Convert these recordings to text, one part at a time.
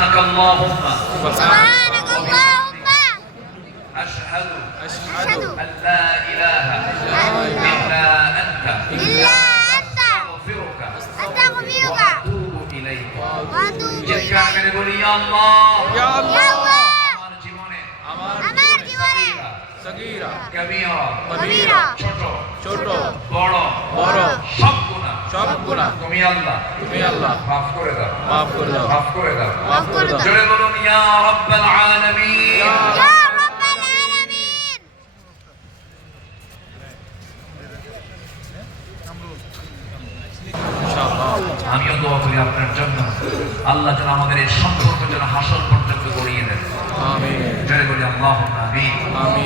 سبحانك اللهم سبحانك اللهم أشهد أشهد أن لا إله إلا أنت إلا أنت أستغفرك أستغفرك وأتوب إليك وأتوب চিৎকার إليك করে বলি ইয়া আল্লাহ يا الله আমার জীবনে আমার আমার জীবনে সগীরা কবিরা কবিরা ছোট ছোট বড় বড় সব গুনাহ আমিও দোয়া করি আপনার জন্য। আল্লাহ যেন আমাদের এই সম্পর্ক যেন হাসল পর্যন্ত গড়িয়ে দেন। আমি জয় বলি আল্লাহ আমি আমি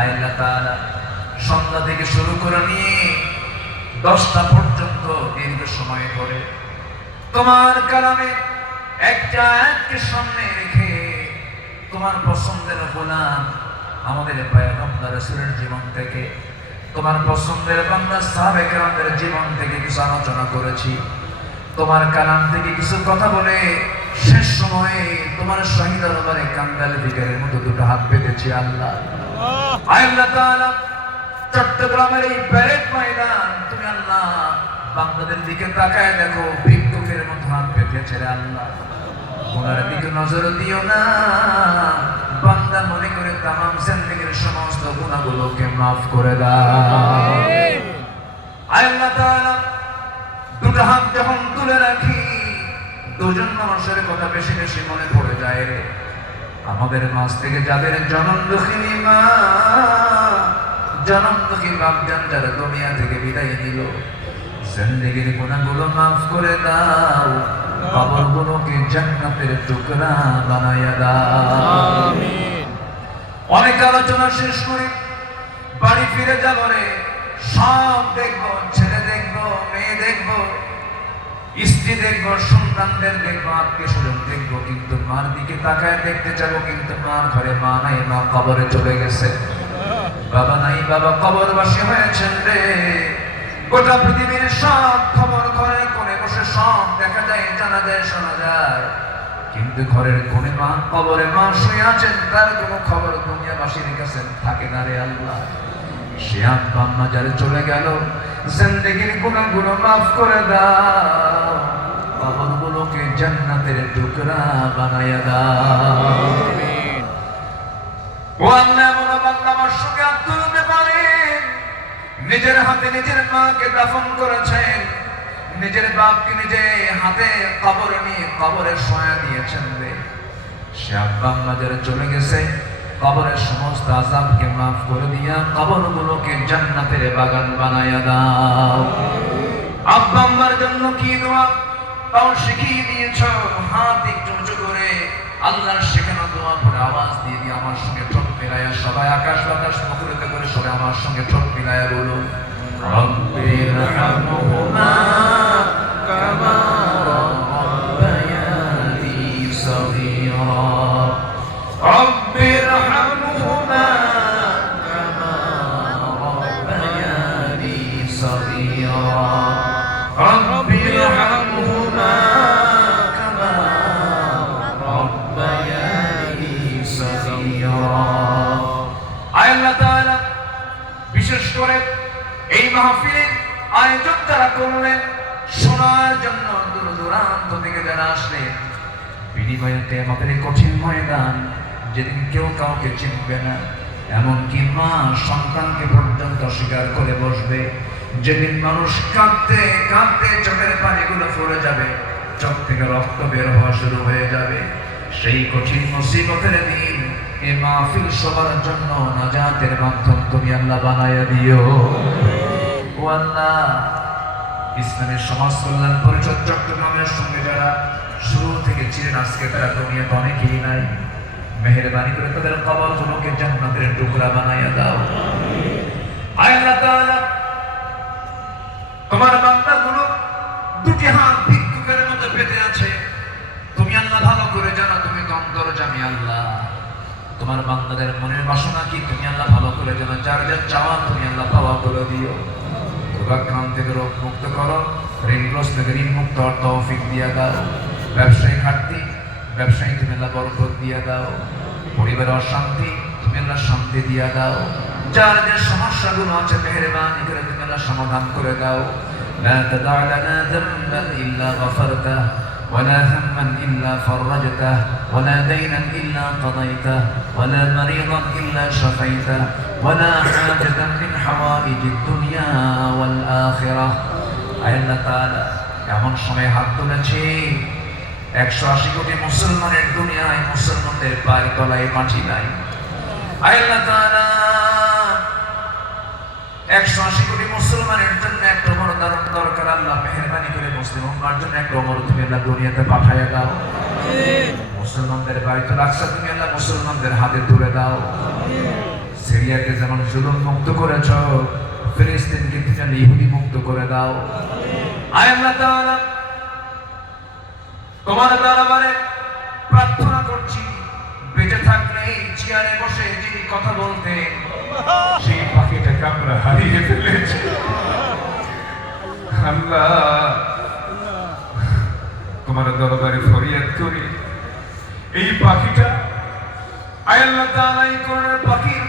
আল্লাহ তাআলা সন্ধ্যা থেকে শুরু করে নিয়ে দশটা পর্যন্ত দীর্ঘ সময় ধরে তোমার কালামে একটা এককে সামনে রেখে তোমার পছন্দের গোলাম আমাদের পয়গম্বর রাসূলের জীবন থেকে, তোমার পছন্দের বান্দা সাহাবে কেরামদের জীবন থেকে কিছু আলোচনা করেছি। তোমার কালাম থেকে কিছু কথা বলে শেষ সময়ে তোমার শহীদ দরবারে কাঙ্গাল দিকের মতো দুটো হাত পেতেছি আল্লাহ। আল্লাহ তাআলা চট্টগ্রামের মাফ করে দুটো হাত যখন তুলে রাখি, দুজন মানুষের কথা বেশি বেশি মনে পড়ে যায় আমাদের মাঝ থেকে যাদের জনম দুঃখিনী মা জনম দুঃখী বাপজান যারা দুনিয়া থেকে বিদায় নিল। জিন্দেগির গুণাগুলো মাফ করে দাও কবর গুলোকে জান্নাতের টুকরা বানাইয়া দাও। অনেক আলোচনা শেষ করে বাড়ি ফিরে যাব রে। সব দেখব ছেলে দেখব মেয়ে দেখব। স্ত্রী দেখব সন্তানদের দেখব আত্মীয় স্বজন দেখব কিন্তু মার দিকে তাকায় দেখতে যাব কিন্তু মার ঘরে মা নাই, মা কবরে চলে গেছে। বাবা নাই, বাবা কবরবাসী হয়েছেন রে। গোটা পৃথিবীর সব খবর ঘরের কোণে বসে সব দেখা যায়, জানা যায়, শোনা যায়। কিন্তু ঘরের কোণে মা, কবরে মা শুয়ে আছেন, তার কোনো খবর দুনিয়াবাসীর কাছে থাকে না রে আল্লাহ। সে আব্বা যারা চলে গেল। জিন্দেগির গুণাগুলো মাফ করে দাও। কবরগুলোকে জান্নাতের টুকরা বানায়া দাও। ও আল্লাহ এমন বান্দা আমার সঙ্গে পারেন। নিজের হাতে নিজের মাকে দাফন করেছেন। নিজের বাপকে নিজে হাতে কবর নিয়ে কবরে শোয়া দিয়েছেন রে। সে আব্বা যারা চলে গেছে। কবরের সমস্ত আজাবকে মাফ করে দিয়া কবরগুলোকে জান্নাতের বাগান বানায়া দাও। আব্বা জন্য কি দোয়া? তাও শিখিয়ে দিয়েছ? হাত একটু উঁচু করে আল্লাহর শেখানো দোয়া পরে আওয়াজ দিয়ে দিয়ে আমার সঙ্গে ঠোঁট মিলাইয়া সবাই আকাশ বাতাস মুখরিত করে সবাই আমার সঙ্গে ঠোঁট মিলাইয়া বলুন রব্বির হামহুমা সগীরা রব্বির হামহুমা কামা রব্বায়ানি সগীরা আয় আল্লাহ বিশেষ করে এই মাহফিলের আয়োজন যারা করলেন, শোনার জন্য দূর দূরান্ত থেকে যারা আসলেন, বিনিময়তে আমাদের এই কঠিন ময়দান যেদিন কেউ কাউকে চিনবে না, এমনকি মা সন্তানকে পর্যন্ত অস্বীকার করে বসবে যেদিন মানুষ কাঁদতে কাঁদতে চোখের পানিগুলো পড়ে যাবে, চোখ থেকে রক্ত বের হওয়া শুরু হয়ে যাবে। সেই কঠিন মুসিবতের দিন এ মাহফিল সবার জন্য নাজাতের মাধ্যম তুমি আল্লাহ বানাইয়া দিও। ও আল্লাহ, ইসলামের সমাজ কল্যাণ পরিষদ চট্টগ্রামের সঙ্গে যারা শুরু থেকে ছিলেন, আজকে তারা দুনিয়াতে অনেকেই নাই। মেহেরবানি করে তাদের কবর গুলোকে জান্নাতের টুকরা বানাইয়া দাও। আল্লাহ তাআলা তোমার বান্দাদের মনের বাসনা কি তুমি আল্লাহ ভালো করে জানো যার যার চাওয়া তুমি আল্লাহ পাওয়া করে দিও রোগাক্রান্ত থেকে রোগ মুক্ত করো ঋণগ্রস্ত থেকে ঋণ মুক্ত হওয়ার তৌফিক দিয়া দাও ব্যবসায়ী ঘাটতি ব্যবসায়ী তুমি আল্লাহ বরকত দিয়া দাও পরিবারের অশান্তি তুমি আল্লাহ শান্তি দিয়া দাও যার যে সমস্যাগুলো আছে মেহরবানি করে তুমি আল্লাহ সমাধান করে দাও لا تدع لنا ذنبا إلا غفرته ولا هما إلا فرجته ولا دينا إلا قضيته ولا مريضا إلا شفيته ولا حاجة من حوائج الدنيا والآخرة আয় আল্লাহ তাআলা এমন সময় হাত তুলেছি একশো আশি কোটি মুসলমানের দুনিয়ায় মুসলমানদের পায়ের তলায় মাটি নাই আয় আল্লাহ তাআলা একশো আশি কোটি মুসলমানের জন্য একটা বড় দারুণ দরকার, আল্লাহ মেহরবানি করে মুসলিম উম্মার জন্য একটা অমর তুমি আল্লাহ দুনিয়াতে পাঠাইয়া দাও। মুসলমানদের বাড়িতে রাখছা তুমি আল্লাহ, মুসলমানদের হাতে তুলে দাও। সিরিয়াকে যেমন জুলুম মুক্ত করেছ, ফিলিস্তিনকে তুমি ইহুদি মুক্ত করে দাও। আয় আল্লাহ তাআলা, তোমার দরবারে প্রার্থনা করছি। বেঁচে থাকলে চেয়ারে বসে যিনি কথা বলতেন, সেই পাখিটাকে আমরা হারিয়ে ফেলেছি। আল্লাহ, তোমার দরবারে ফরিয়াদ করি। এই পাখিটা আয় আল্লাহ তাআলা এই পাখির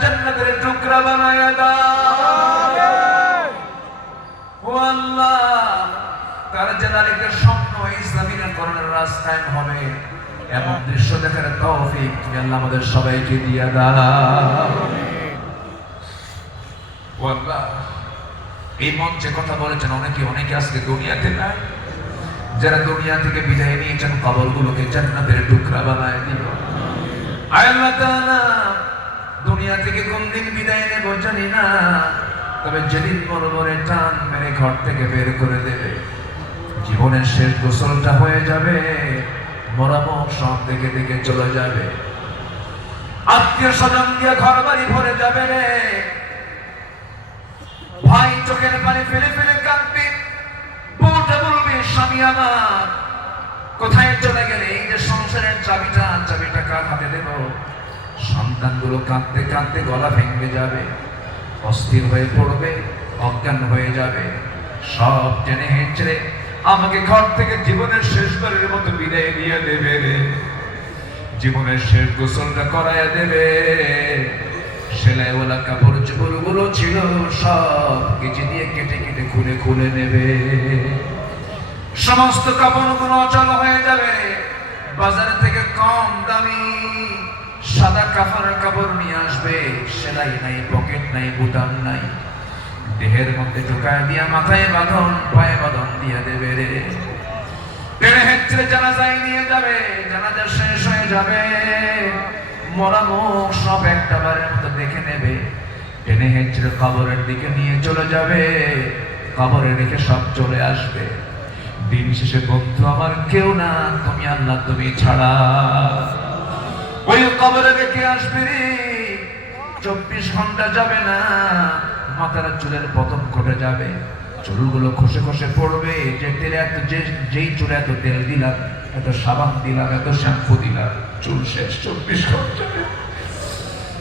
জান্নাতের টুকরা দাও। স্বপ্ন ইসলামীর করণের রাস্তায় হবে এমন দৃশ্য দেখার তৌফিক তুমি আল্লাহ আমাদের সবাইকে দিয়া দাও। এই মঞ্চে কথা বলেছেন, অনেকে অনেকে আজকে দুনিয়াতে নাই। যারা দুনিয়া থেকে বিদায় নিয়েছেন, কবরগুলোকে জান্নাতের টুকরা বানায় আয় আল্লাহ তাআলা, দুনিয়া থেকে কোন দিন বিদায় নেব জানি না। তবে যেদিন বড় টান মেরে ঘর থেকে বের করে দেবে। জীবনের শেষ গোসলটা হয়ে যাবে। মরামক সব দেখে দেখে চলে যাবে। আত্মীয় স্বজন দিয়ে ঘর বাড়ি ভরে যাবে রে। ভাই চোখের পানি ফেলে ফেলে কাঁদবে। বউটা বলবে, স্বামী আমার, কোথায় চলে গেলে? এই যে সংসারের চাবিটা চাবিটা কার হাতে দেব? সন্তানগুলো কাঁদতে কাঁদতে গলা ভেঙে যাবে। অস্থির হয়ে পড়বে, অজ্ঞান হয়ে যাবে। সব টেনে হেঁচড়ে আমাকে ঘর থেকে জীবনের শেষবারের মতো বিদায় দিয়ে দেবে জীবনের শেষ গোসলটা করাইয়া দেবে। সেলাইওয়ালা কাপড় চোপড়গুলো ছিল সব কেচে দিয়ে কেটে কেটে খুলে খুলে নেবে। সমস্ত কাপড়গুলো অচল হয়ে যাবে। বাজার থেকে কম দামি সাদা কাফনের কাপড় নিয়ে আসবে। সেলাই নাই, পকেট নাই, বুটাম নাই। দেহের মধ্যে ঢোকায় দিয়া মাথায় বাঁধন, পায়ে বাঁধন দিয়ে দেবে রে। টেনে হেঁচড়ে জানাজায় নিয়ে যাবে, জানাজা শেষ হয়ে যাবে। সব একটা বারের মতো দেখে নেবে। টেনে দিকে নিয়ে চলে যাবে। রেখে সব চলে আসবে। দিন শেষে বন্ধু আমার কেউ না, তুমি আল্লাহ, তুমি ছাড়া। ওই কবরে রেখে আসবে রে। চব্বিশ ঘণ্টা যাবে না, মাথার চুলের পতন ঘটে যাবে। চুলগুলো খসে খসে পড়বে, যে তেলে এত, যে, যেই চুলে এত তেল দিলাম, এত সাবান দিলাম, এত শ্যাম্পু দিলাম, চুল শেষ চব্বিশ ঘণ্টা।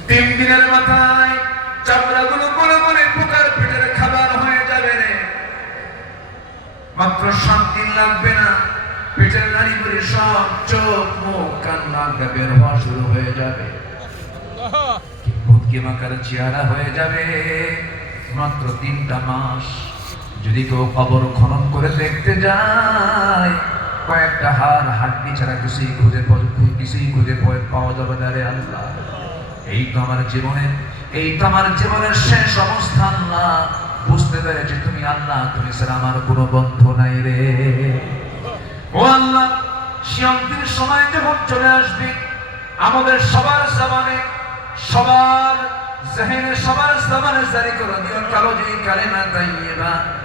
তিন দিনের মাথায় চামড়াগুলো বলে বলে পোকার পেটের খাবার হয়ে যাবে রে। মাত্র সাত দিন লাগবে না, পেটের নারী করে সব চোখ, মুখ কান নাক বের হওয়া শুরু হয়ে যাবে। ভূতকে মাকার চেহারা হয়ে যাবে। মাত্র তিনটা মাস যদি কেউ কবর খনন করে দেখতে যায়, কয়েকটা হাড় হাড্ডি ছাড়া কিছুই খুঁজে কিছুই খুঁজে পাওয়া- যাবে না রে আল্লাহ। এই তো আমার জীবনের এই তো আমার জীবনের শেষ অবস্থা আল্লাহ বুঝতে পেরেছি তুমি আল্লাহ, তুমি স্যার আমার কোনো বন্ধু নাই রে। ও আল্লাহ অন্তিম সময় যখন চলে আসবে, আমাদের সবার জবানে সবার জহেনে সবার জবানে জারি করে দিও, কালো যে কালেমা তাইয়্যিবা।